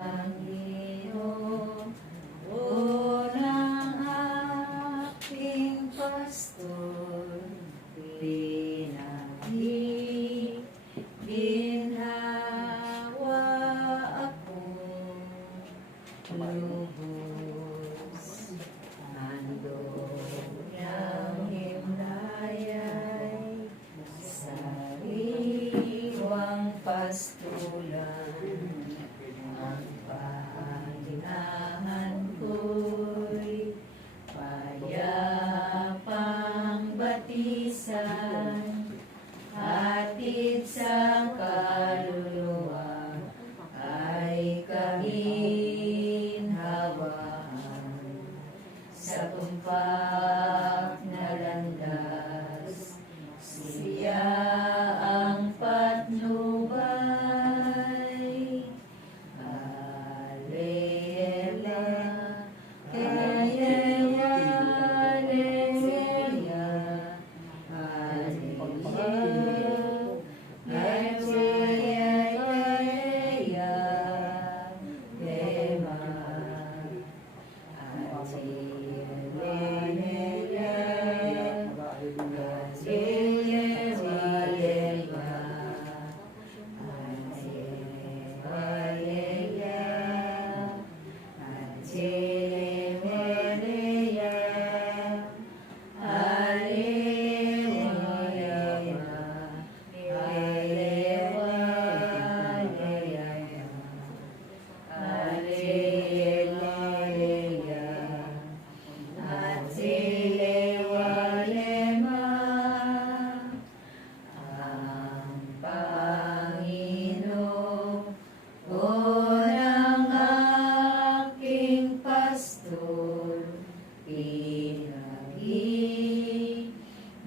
Panginoon, unang aking pastor, ginhawa akong lubos, handog ng himlayay, sariwang pastulan. Ang panginahan ko'y payapang batisan, hatid sa kaluluwa ay kaginhawaan. Sa tumpak na landas, siya ang patnubay.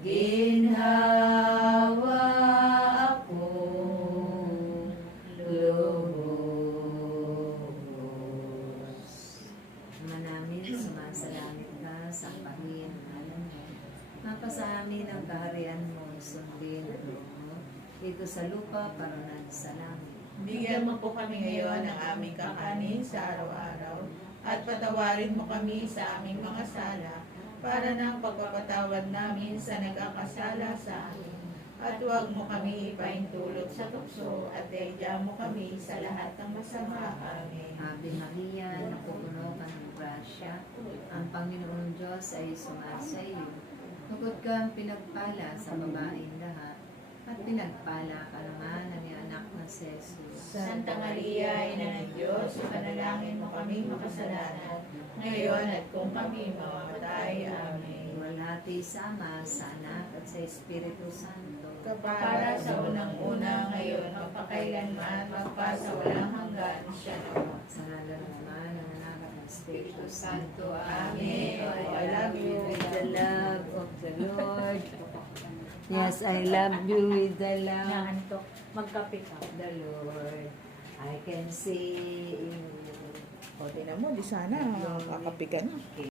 Ginhawa akong lubos. Ama namin, sumasalangit ka sa pangin alam mo. Mapasa amin ang kaharian mo, sundin mo dito sa lupa para sa langit. Bigyan mo po kami ngayon ng aming kakanin sa araw-araw at patawarin mo kami sa aming mga sala para ng pagpapatawad namin sa nagkakasala sa amin. At huwag mo kami ipaintulot sa tukso at daigyan mo kami sa lahat ng masama. Amen. Ave Maria, napupuno ka ng grasya, ang Panginoon Diyos ay sumasa iyo. Tugod kang pinagpala sa babaeng lahat, at pinagpala ka naman ng anak na si Jesus. Santa Maria, Ina ng Diyos, ipanalangin mo kami makasalanan, ngayon at kung kami mamamatay. Amen. Iwalhati sa Ama, sa Anak, at sa Espiritu Santo. Para sa unang-una ngayon, magpakailanman, magpasawalang hanggan, siya naman. Sa ngalan ng Ama, ng Anak, at ng Espiritu Santo. Amen. I love you. With the love of the Lord. Yes, I love you with the love Naantok. Magkape ka. of the Lord. I can see you. O, tinan mo, di sana kakapigan.